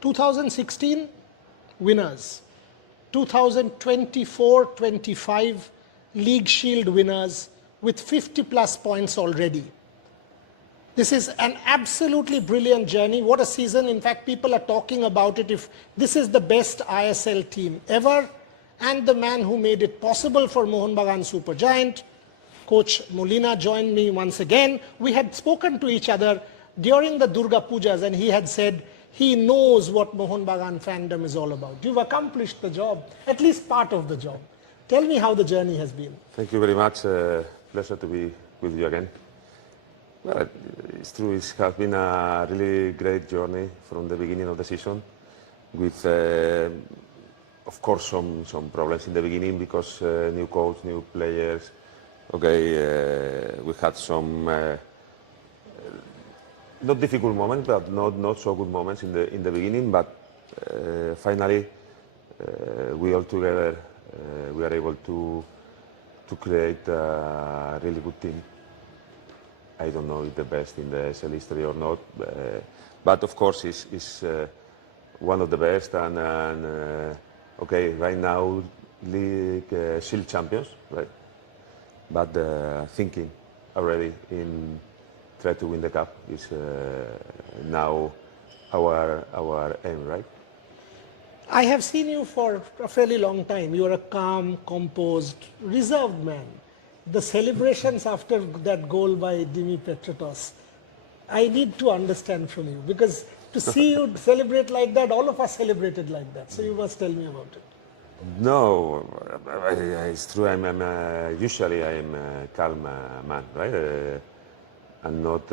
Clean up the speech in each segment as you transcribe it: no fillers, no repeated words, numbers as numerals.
2016 winners, 2024-25 League Shield winners with 50 plus points already. This is an absolutely brilliant journey. What a season. In fact, people are talking about it. If this is the best ISL team ever, and the man who made it possible for Mohun Bagan Supergiant, Coach Molina, joined me once again. We had spoken to each other during the Durga Pujas, and he had said he knows what Mohun Bagan fandom is all about. You've accomplished the job, at least part of the job. Tell me how the journey has been. Thank you very much. Pleasure to be with you again. Well, it's true, it has been a really great journey from the beginning of the season with, of course, some problems in the beginning because new coach, new players. Okay, we had some not difficult moments, but not so good moments in the beginning. But finally, we all together we are able to create a really good team. I don't know if the best in the ISL history or not, but of course it's one of the best. And okay, right now League Shield champions, right? But thinking already in try to win the cup is now our aim, right? I have seen you for a fairly long time. You are a calm, composed, reserved man. The celebrations after that goal by Dimitri Petratos, I need to understand from you, because to see you celebrate like that, all of us celebrated like that. So you must tell me about it. No, it's true. Usually I'm a calm man, right? And not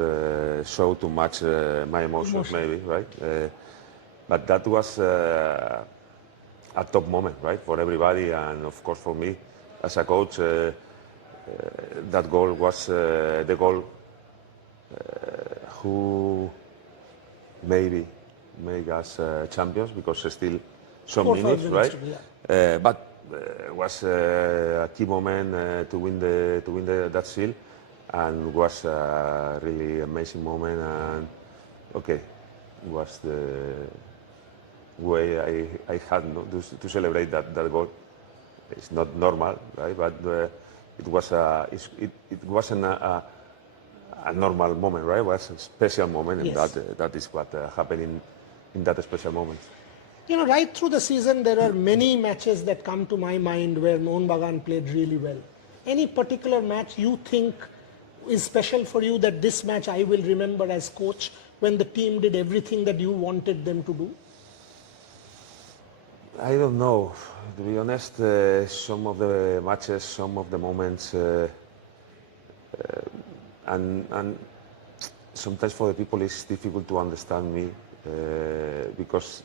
show too much my emotions, maybe, right? But that was a top moment, right, for everybody, and of course for me as a coach. That goal was the goal who maybe make us champions, because still some minutes, right? Yeah. But was a key moment to win that seal, and was a really amazing moment. And okay, was the way I had to celebrate that goal. It's not normal, right? But it wasn't a normal moment, right? It was a special moment, and yes, that is what happened in that special moment. You know, right through the season, there are many matches that come to my mind where Mohun Bagan played really well. Any particular match you think is special for you, that this match I will remember as coach, when the team did everything that you wanted them to do? I don't know. To be honest, some of the matches, some of the moments, and sometimes for the people it's difficult to understand me, because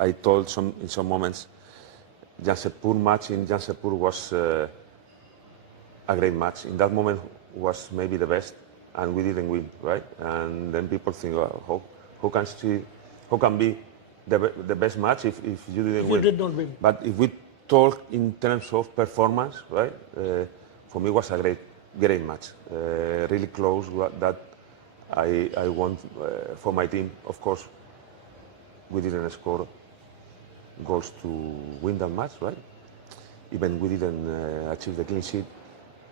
I told in some moments Jamshedpur match in Jamshedpur was a great match. In that moment was maybe the best, and we didn't win, right? And then people think, well, how can be the best match if you didn't win? You did not win. But if we talk in terms of performance, right? For me, it was a great match, really close. That I want for my team. Of course, we didn't score goals to win that match, right? Even we didn't achieve the clean sheet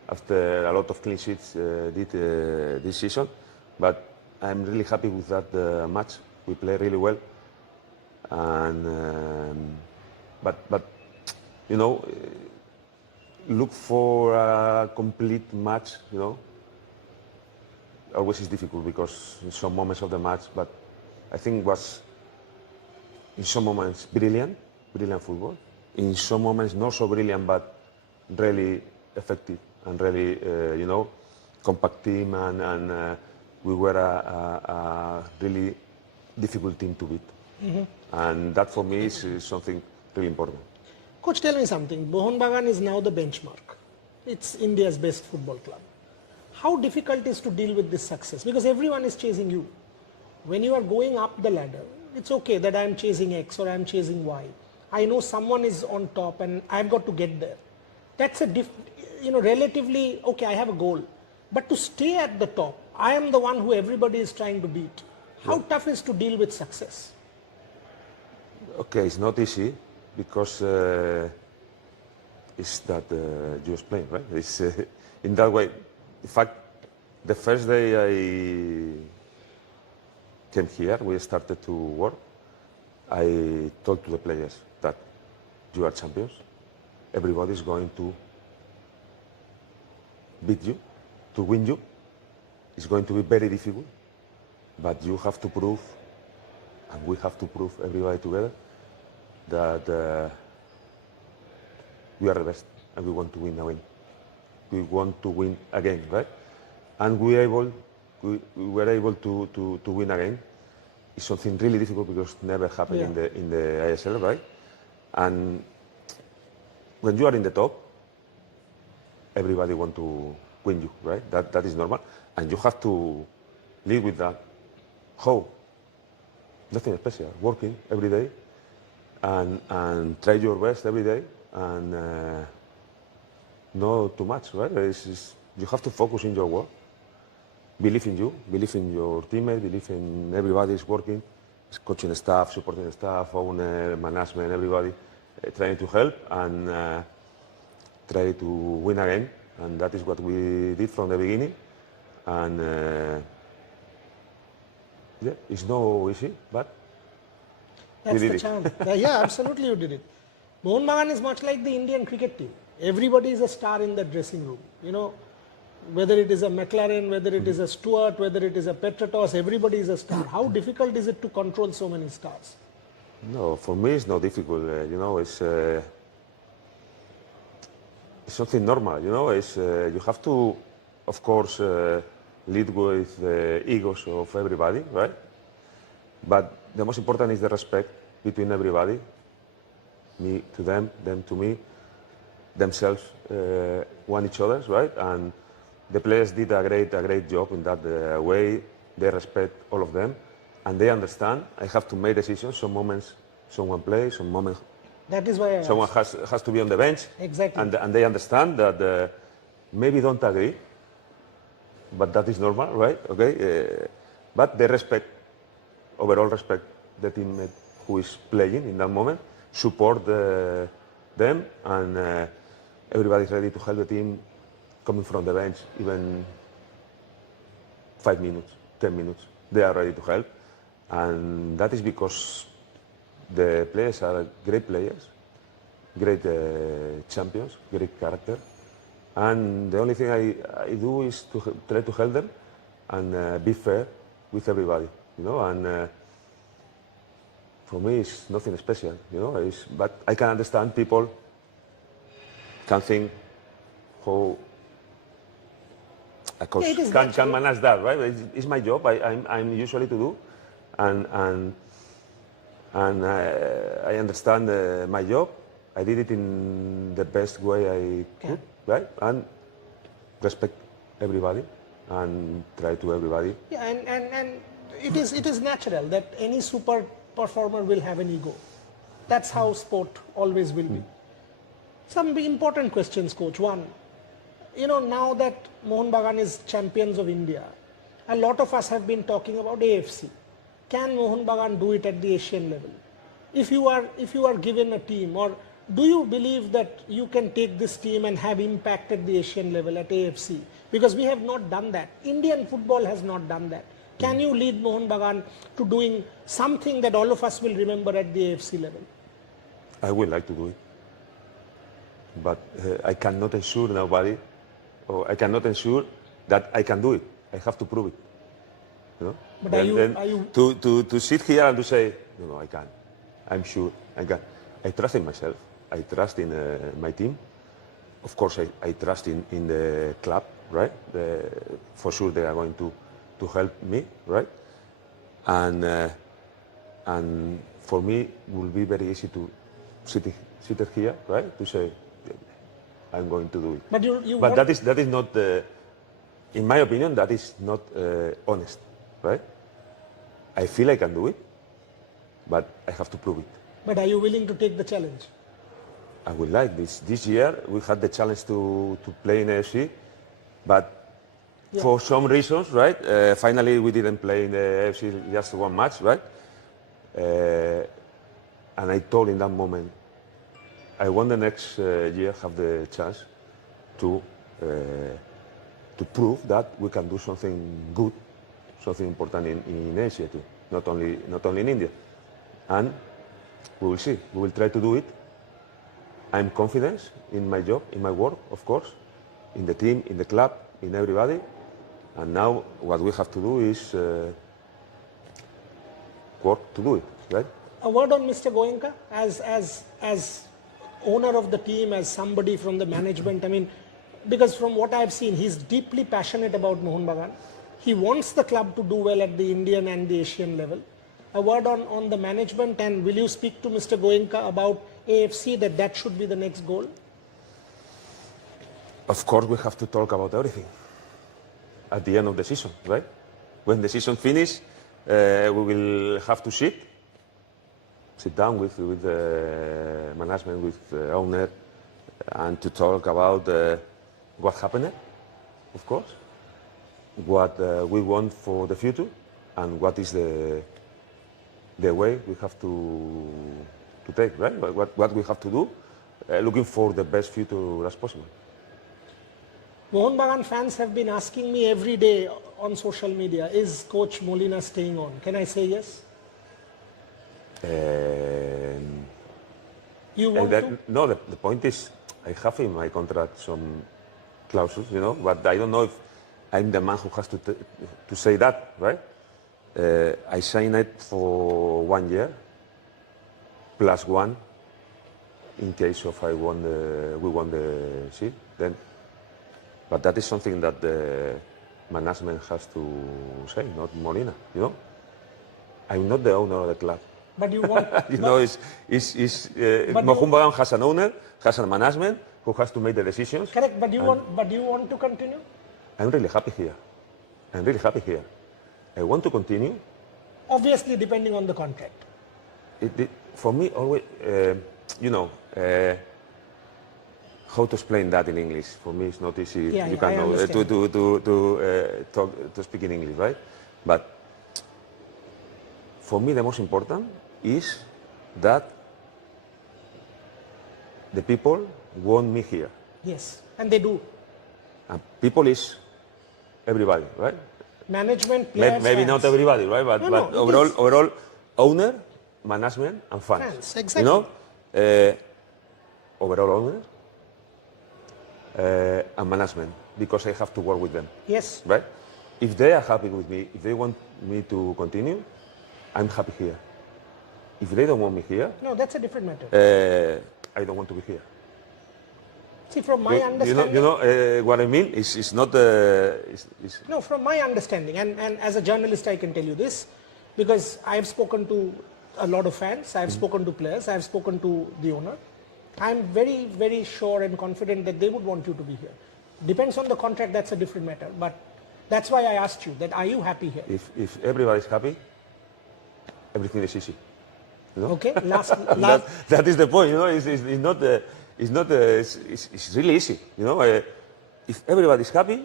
after a lot of clean sheets this season. But I'm really happy with that match. We played really well. And but you know, look for a complete match, you know, always is difficult, because in some moments of the match, but I think it was in some moments brilliant football, in some moments not so brilliant but really effective and really you know, compact team, and we were a really difficult team to beat. Mm-hmm. And that for me is something really important. Coach, tell me something. Mohun Bagan is now the benchmark. It's India's best football club. How difficult is to deal with this success? Because everyone is chasing you. When you are going up the ladder, it's okay that I'm chasing X or I'm chasing Y. I know someone is on top and I've got to get there. That's a relatively, okay, I have a goal. But to stay at the top, I am the one who everybody is trying to beat. How tough is to deal with success? Okay, it's not easy because it's that you explained, right? It's in that way. In fact, the first day I came here, we started to work. I told to the players that you are champions. Everybody is going to beat you, to win you. It's going to be very difficult, but you have to prove, and we have to prove everybody together, that we are the best and we want to win again. We want to win again, right? And we were able to win again. It's something really difficult because it never happened in the ISL, right? And when you are in the top, everybody want to win you, right? That is normal, and you have to live with that. How? Nothing special. Working every day, and try your best every day, and not too much, right? You have to focus in your work. Believe in you, believe in your teammates, believe in everybody is working, coaching staff, supporting staff, owner, management, everybody trying to help and try to win again. And that is what we did from the beginning. And yeah, it's no easy, but That's we the did charm. Yeah, absolutely you did it. Mohun Bagan is much like the Indian cricket team. Everybody is a star in the dressing room. You know, whether it is a McLaren, whether it is a Stewart, whether it is a Petratos, everybody is a star. How difficult is it to control so many stars? No, for me it's not difficult. You know, it's something normal. You know, you have to, of course, lead with the egos of everybody, right? But the most important is the respect between everybody. Me to them to me, themselves, one each other, right? And the players did a great job in that way. They respect all of them, and they understand. I have to make decisions. Some moments, someone plays. Some moments, That is why someone has to be on the bench. Exactly. And they understand that maybe don't agree, but that is normal, right? Okay. But they respect, overall respect the teammate who is playing in that moment, support them, and everybody is ready to help the team coming from the bench, even 5 minutes, 10 minutes. They are ready to help. And that is because the players are great players, great champions, great character. And the only thing I do is to try to help them and be fair with everybody, you know. And for me, it's nothing special, you know. But I can understand people can think how can manage that, right? It's my job. I'm usually to do, and I understand my job. I did it in the best way I could, right? And respect everybody and try to everybody. Yeah, and it is natural that any super performer will have an ego. That's how sport always will be. Some important questions, coach. One, you know, now that Mohun Bagan is champions of India, a lot of us have been talking about AFC. Can Mohun Bagan do it at the Asian level? If you are given a team, or do you believe that you can take this team and have impact at the Asian level at AFC? Because we have not done that. Indian football has not done that. Can you lead Mohun Bagan to doing something that all of us will remember at the AFC level? I would like to do it, but I cannot ensure nobody, or I cannot ensure that I can do it. I have to prove it. You know? But are you to sit here and to say, no, I can. I'm sure I can. I trust in myself. I trust in my team. Of course, I trust in the club, right? For sure, they are going to help me, right? And for me, it will be very easy to sit here, right? To say, I'm going to do it. But that is not, in my opinion, that is not honest, right? I feel I can do it, but I have to prove it. But are you willing to take the challenge? I would like this. This year we had the challenge to play in AFC, but for some reasons, right? Finally, we didn't play in the AFC just one match, right? And and I told in that moment, I want the next year have the chance to prove that we can do something good, something important in Asia too, not only in India. And we will see. We will try to do it. I'm confident in my job, in my work, of course, in the team, in the club, in everybody. And now what we have to do is work to do it, right? A word on Mr. Goenka as owner of the team, as somebody from the management. I mean, because from what I've seen, he's deeply passionate about Mohun Bagan. He wants the club to do well at the Indian and the Asian level. A word on the management, and will you speak to Mr. Goenka about AFC, that should be the next goal? Of course, we have to talk about everything at the end of the season, right? When the season finishes, we will have to sit down with the management, with the owner, and to talk about what happened, of course, what we want for the future, and what is the way we have to take, right? What we have to do, looking for the best future as possible. Mohun Bagan fans have been asking me every day on social media, is Coach Molina staying on? Can I say yes? You want to? No, the point is, I have in my contract some clauses, but I don't know if I'm the man who has to say that, right? I signed it for 1 year, +1, in case of we won the seat, then. But that is something that the management has to say, not Molina. I'm not the owner of the club. But you want. Mohun Bagan has an owner, has a management who has to make the decisions. Correct, but you want to continue? I'm really happy here. I want to continue. Obviously, depending on the contract. For me, always, how to explain that in English? For me, it's not easy. Yeah, you can know to speak in English, right? But for me, the most important is that the people want me here. Yes, and they do. And people is everybody, right? Management, players, maybe fans. not everybody, right? But, No, overall, owner, management, and fans. Fans, exactly. Overall owner and management, because I have to work with them. Yes. Right? If they are happy with me, if they want me to continue, I'm happy here. If they don't want me here, no, that's a different matter. I don't want to be here. See, from my understanding, what I mean is not. No, from my understanding, and as a journalist, I can tell you this, because I have spoken to a lot of fans, I have spoken to players, I have spoken to the owner. I'm very, very sure and confident that they would want you to be here. Depends on the contract, that's a different matter. But that's why I asked you that, are you happy here? If everybody's happy, everything is easy. Okay, that is the point. It's really easy. If everybody's happy,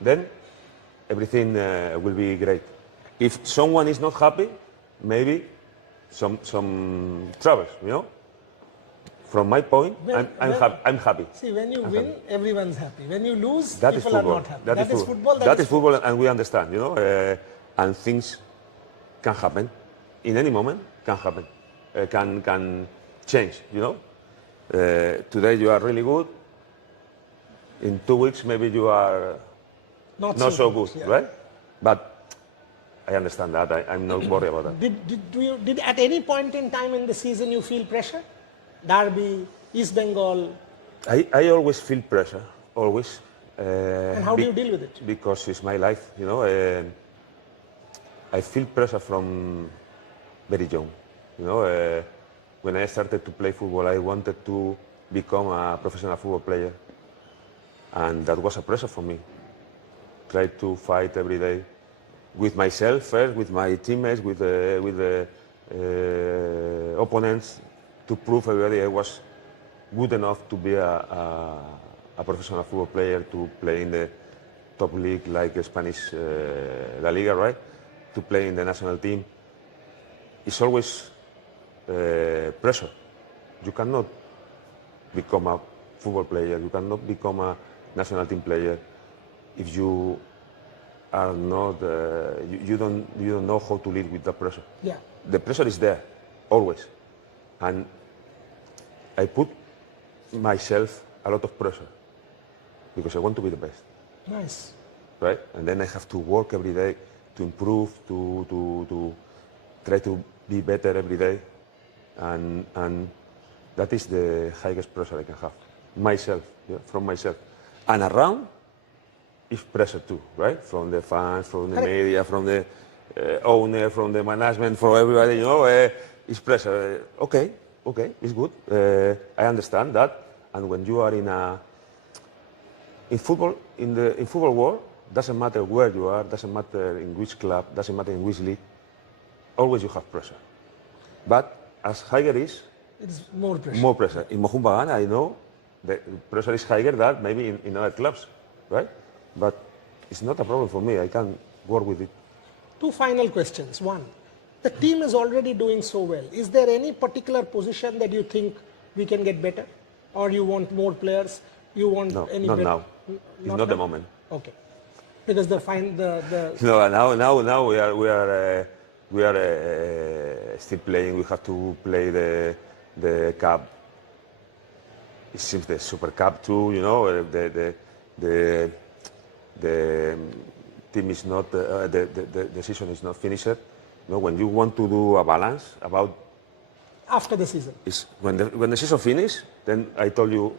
then everything will be great. If someone is not happy, maybe some troubles. From my point, I'm happy. See, when you win, everyone's happy. When you lose, that people are not happy. That is football. That is football, and we understand, and things can happen in any moment. Can happen, can change. Today you are really good. In 2 weeks, maybe you are not so good, yeah. right? But I understand that. I'm not worried about that. Did at any point in time in the season you feel pressure? Derby, East Bengal. I always feel pressure, always. And how do you deal with it? Because it's my life, I feel pressure from very young. When I started to play football, I wanted to become a professional football player, and that was a pressure for me. Try to fight every day with myself first, with my teammates, with the opponents, to prove everybody I was good enough to be a professional football player, to play in the top league like Spanish La Liga, right? To play in the national team. It's always pressure. You cannot become a football player. You cannot become a national team player if you are not. You don't know how to live with the pressure. Yeah. The pressure is there, always, and I put myself a lot of pressure because I want to be the best. Nice. Right? And then I have to work every day to improve, to try to be better every day, and that is the highest pressure I can have. Myself, yeah, from myself, and around is pressure too, right? From the fans, from the media, from the owner, from the management, from everybody. You know, it's pressure. Okay, it's good. I understand that. And when you are in football world, doesn't matter where you are, doesn't matter in which club, doesn't matter in which league, always you have pressure. But as higher is, it's more pressure. More pressure. In Mohun Bagan, I know the pressure is higher than maybe in other clubs, right? But it's not a problem for me. I can work with it. Two final questions. One, the team is already doing so well. Is there any particular position that you think we can get better? Or you want more players? You want any not better? now. It's not the moment. Okay. Because the No, now we are still playing. We have to play the cup. It seems the Super Cup too. You know, the team is not the season is not finished. You know, when you want to do a balance about after the season. Is when the season finishes, then I told you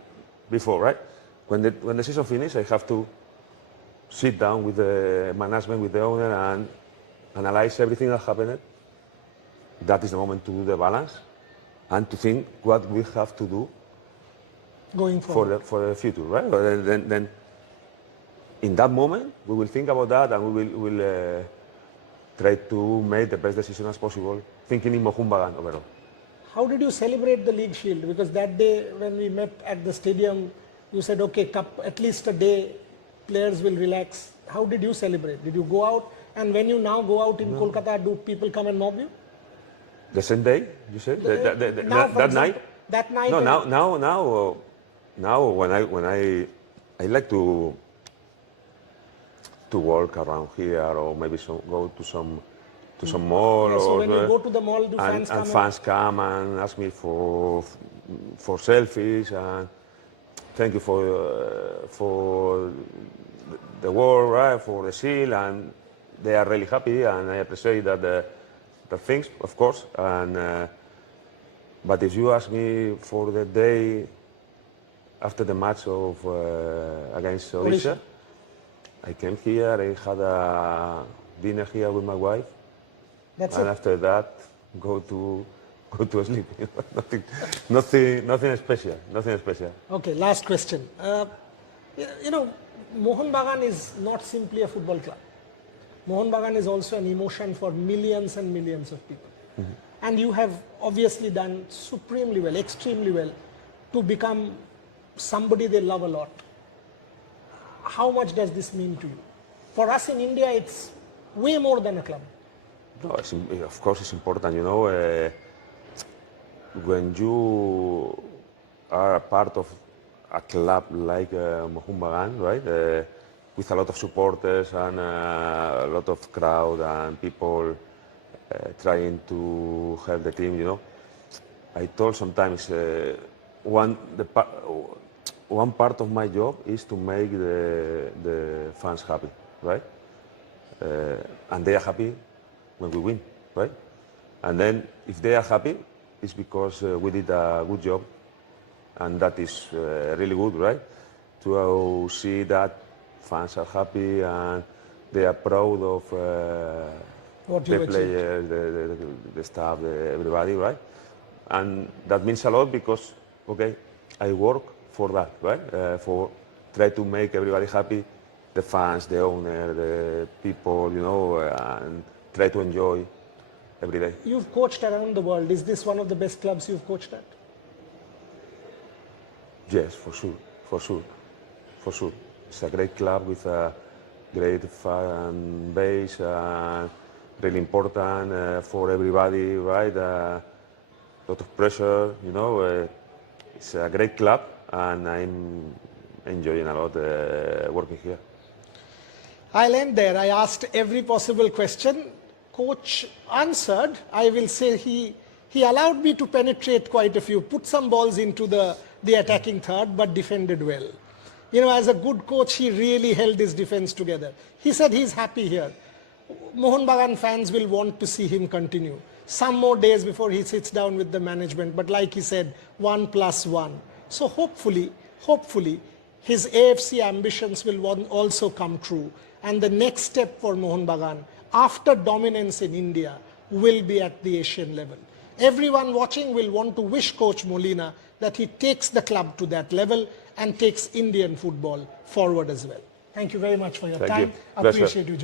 before, right? When the season finishes, I have to sit down with the management, with the owner, and analyze everything that happened. That is the moment to do the balance and to think what we have to do going forward for the future, right? But then in that moment, we will think about that and we will try to make the best decision as possible, thinking in Mohun Bagan overall. How did you celebrate the League Shield? Because that day when we met at the stadium, you said, okay, cup, at least a day, players will relax. How did you celebrate? Did you go out? And when you now go out in Kolkata, do people come and mob you? The same day, you said? That night? That night? No, now when I like to walk around here or maybe go to some mall. Yeah, so or when you go to the mall, do fans come? And fans come and ask me for selfies and thank you for the work, right? For the seal, and they are really happy, and I appreciate that the things, of course. And but if you ask me for the day after the match of against Odisha, I came here. I had a dinner here with my wife. That's and it. After that, go to sleep. Nothing special. Nothing special. Okay, last question. You know, Mohun Bagan is not simply a football club. Mohun Bagan is also an emotion for millions and millions of people. Mm-hmm. And you have obviously done supremely well, extremely well, to become somebody they love a lot. How much does this mean to you? For us in India, it's way more than a club. No, of course it's important, you know. When you are a part of a club like Mohun Bagan, right, with a lot of supporters and a lot of crowd and people trying to help the team, you know, I told sometimes one part of my job is to make the fans happy, right? And they are happy when we win, right? And then if they are happy, it's because we did a good job, and that is really good, right? To see that fans are happy and they are proud of the players, the staff, everybody, right? And that means a lot because, okay, I work for that, right? For try to make everybody happy, the fans, the owner, the people, you know, and try to enjoy every day. You've coached around the world. Is this one of the best clubs you've coached at? Yes, for sure. It's a great club with a great fan base, really important for everybody, right? lot of pressure, you know. It's a great club, and I'm enjoying a lot working here. I'll end there. I asked every possible question. Coach answered. I will say he allowed me to penetrate quite a few, put some balls into the attacking third, but defended well. You know, as a good coach, he really held his defense together. He said he's happy here. Mohun Bagan fans will want to see him continue. Some more days before he sits down with the management, but like he said, 1+1. So hopefully, his AFC ambitions will also come true. And the next step for Mohun Bagan, after dominance in India, will be at the Asian level. Everyone watching will want to wish Coach Molina that he takes the club to that level and takes Indian football forward as well. Thank you very much for your time. Pleasure. Appreciate you joining.